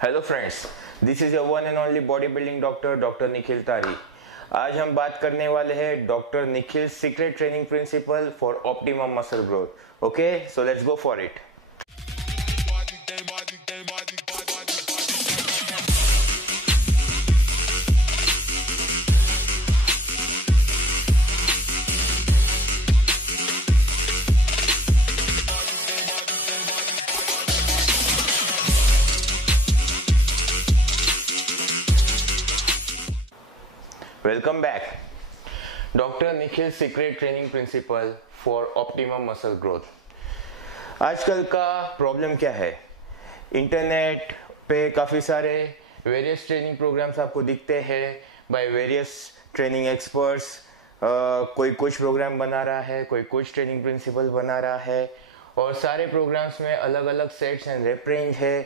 Hello friends, this is your one and only body building doctor Nikhil तारी। आज हम बात करने वाले हैं doctor Nikhil secret training principle for optimum muscle growth. Okay, so let's go for it. Welcome back. Doctor Nikhil secret training principle for optimum muscle growth. आजकल का problem क्या है? इंटरनेट पे काफ़ी सारे वेरियस ट्रेनिंग प्रोग्राम्स आपको दिखते हैं बाय वेरियस ट्रेनिंग एक्सपर्ट्स। कोई कुछ प्रोग्राम बना रहा है, कोई कुछ ट्रेनिंग प्रिंसिपल बना रहा है, और सारे प्रोग्राम्स में अलग अलग सेट्स एंड रेप रेंज है।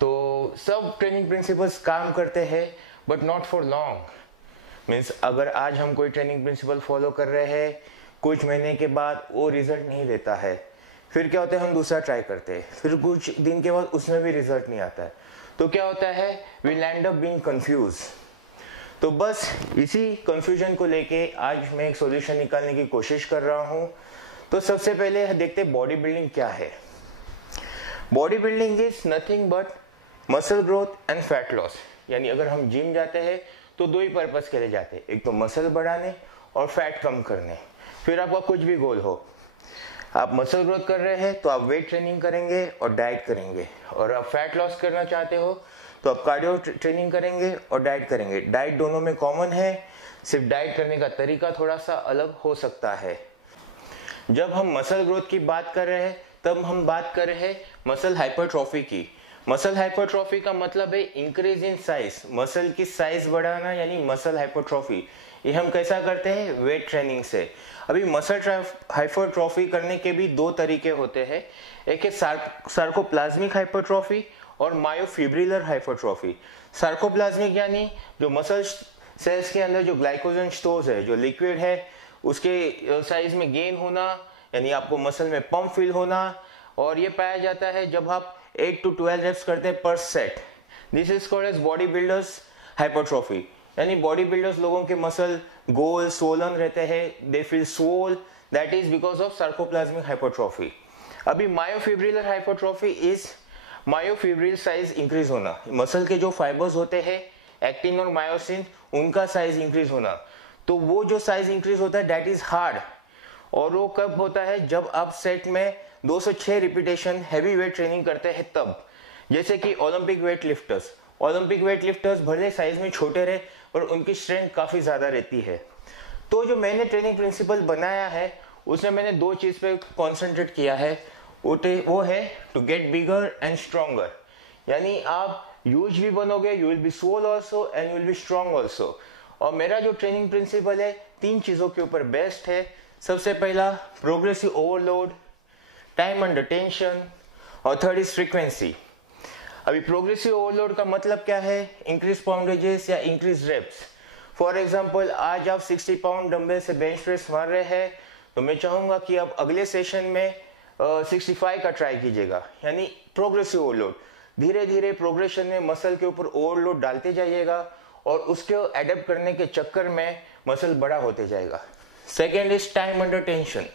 तो सब ट्रेनिंग प्रिंसिपल्स काम करते हैं but not for long. Means अगर आज हम कोई ट्रेनिंग प्रिंसिपल फॉलो कर रहे हैं, कुछ महीने के बाद वो रिजल्ट नहीं देता है, फिर क्या होता है, हम दूसरा ट्राई करते हैं, फिर कुछ दिन के बाद उसमें भी रिजल्ट नहीं आता है, तो क्या होता है, we land up being confused. तो बस इसी कंफ्यूजन को लेके आज मैं एक सॉल्यूशन निकालने की कोशिश कर रहा हूँ। तो सबसे पहले देखते हैं बॉडी बिल्डिंग क्या है। Body building is nothing but muscle growth and fat loss. यानी अगर हम जिम जाते हैं तो दो ही पर्पस के लिए जाते हैं, एक तो मसल बढ़ाने और फैट कम करने। फिर आपका कुछ भी गोल हो, आप मसल ग्रोथ कर रहे हैं तो आप वेट ट्रेनिंग करेंगे और डाइट करेंगे, और आप फैट लॉस करना चाहते हो तो आप कार्डियो ट्रेनिंग करेंगे और डाइट करेंगे। डाइट दोनों में कॉमन है, सिर्फ डाइट करने का तरीका थोड़ा सा अलग हो सकता है। जब हम मसल ग्रोथ की बात कर रहे हैं तब हम बात कर रहे हैं मसल हाइपरट्रॉफी की। मसल हाइपरट्रॉफी का मतलब है इंक्रीज इन साइज, मसल की साइज बढ़ाना, यानी मसल हाइपरट्रॉफी। ये हम कैसा करते हैं? वेट ट्रेनिंग से। अभी मसल हाइपरट्रॉफी करने के भी दो तरीके होते हैं, एक है सार्कोप्लाज्मिक हाइपरट्रॉफी और मायोफिब्रिलर हाइपरट्रॉफी। सार्कोप्लाज्मिक यानी जो मसल सेल्स के अंदर जो ग्लाइकोजन स्टोर्स है, जो लिक्विड है, उसके साइज में गेन होना, यानी आपको मसल में पंप फील होना, और ये पाया जाता है जब आप 8 to 12 रेप्स करते हैं per set. This is called as body builders hypertrophy. यानी बॉडी बिल्डर्स लोगों के मसल गोल सोलन रहते हैं, दे फील सोल, that is because of sarcoplasmic hypertrophy. अभी myofibrillar hypertrophy is myofibril size increase होना, मसल के जो फाइबर्स होते हैं एक्टिन और मायोसिन, उनका साइज इंक्रीज होना। तो वो जो साइज इंक्रीज होता है दैट इज हार्ड, और वो कब होता है? जब आप सेट में 206 रिपीटेशन हैवी वेट ट्रेनिंग करते हैं तब। जैसे कि ओलंपिक वेट लिफ्टर्स भले साइज में छोटे रहे और उनकी स्ट्रेंथ काफी ज्यादा रहती है। तो जो मैंने ट्रेनिंग प्रिंसिपल बनाया है उसमें मैंने दो चीज पे कॉन्सेंट्रेट किया है, वो है to get bigger and stronger. यानी आप ह्यूज भी बनोगे, you will be swole also and you will be strong also. और मेरा जो ट्रेनिंग प्रिंसिपल है तीन चीजों के ऊपर बेस्ड है। सबसे पहला progressive overload, time under tension, और थर्ड इज फ्रीक्वेंसी। अभी प्रोग्रेसिव ओवरलोड का मतलब क्या है? इंक्रीज पाउंडेजेस या इंक्रीज रेप्स। फॉर एग्जांपल आज आप 60 पाउंड डंबल से बेंच प्रेस मार रहे हैं, तो मैं चाहूंगा कि आप अगले सेशन में 65 का ट्राई कीजिएगा, यानी प्रोग्रेसिव ओवरलोड। धीरे धीरे प्रोग्रेशन में मसल के ऊपर ओवरलोड डालते जाइएगा और उसके एडेप्ट करने के चक्कर में मसल बड़ा होते जाएगा। Second is time under tension.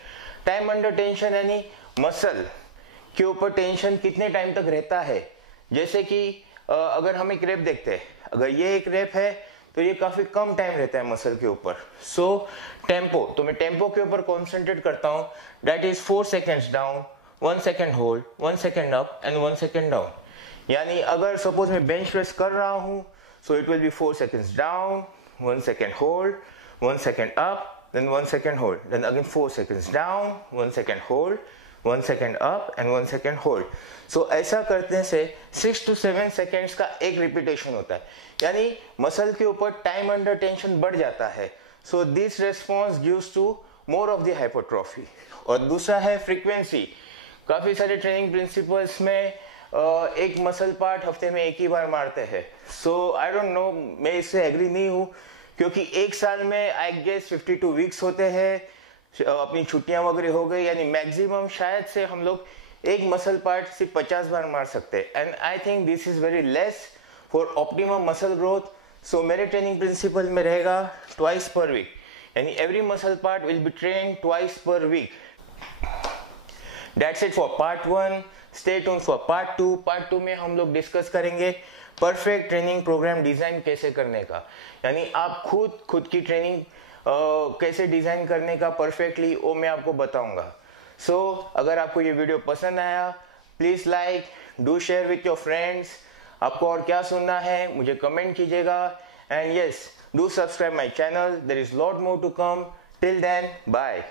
Time under tension यानी मसल के ऊपर टेंशन कितने टाइम तक रहता है। जैसे कि अगर हम एक रेप देखते हैं, अगर ये एक रेप है तो ये काफी कम टाइम रहता है मसल के ऊपर। सो टेम्पो, तो मैं टेम्पो के ऊपर कॉन्सेंट्रेट करता हूं, that is 4 seconds down, 1 second hold, 1 second up and 1 second down. यानी अगर सपोज मैं बेंच प्रेस कर रहा हूं, so it will be 4 seconds down, 1 second hold, 1 second up, then 1 second hold, then again 4 seconds down, 1 second hold, 1 second up and 1 second hold. So ऐसा करने से 6 to 7 seconds का एक रिपीटेशन होता है, यानी मसल के ऊपर टाइम अंडर टेंशन बढ़ जाता है। So this response gives to more of the hypertrophy. और दूसरा है फ्रीक्वेंसी। काफी सारे ट्रेनिंग प्रिंसिपल्स में एक मसल पार्ट हफ्ते में एक ही बार मारते हैं। So I don't know, मैं इससे एग्री नहीं हूँ, क्योंकि एक साल में आई गेस 52 वीक्स होते हैं, अपनी छुट्टियां वगैरह हो गई, यानी मैक्सिमम शायद से हम लोग एक मसल पार्ट सिर्फ 50 बार मार सकते हैं and I think this is very less for optimum muscle growth. So मेरे ट्रेनिंग प्रिंसिपल में रहेगा ट्वाइस पर वीक, यानी every muscle part will be train twice per week. That's it for part 1. Stay tuned for part 2. Part 2 में हम लोग discuss करेंगे perfect training programme design कैसे करने का, यानी आप खुद की ट्रेनिंग कैसे डिजाइन करने का परफेक्टली वो मैं आपको बताऊंगा. सो अगर आपको ये वीडियो पसंद आया please like, do share with your friends. आपको और क्या सुनना है मुझे कमेंट कीजिएगा and yes, do subscribe my channel. There is lot more to come. Till then, bye.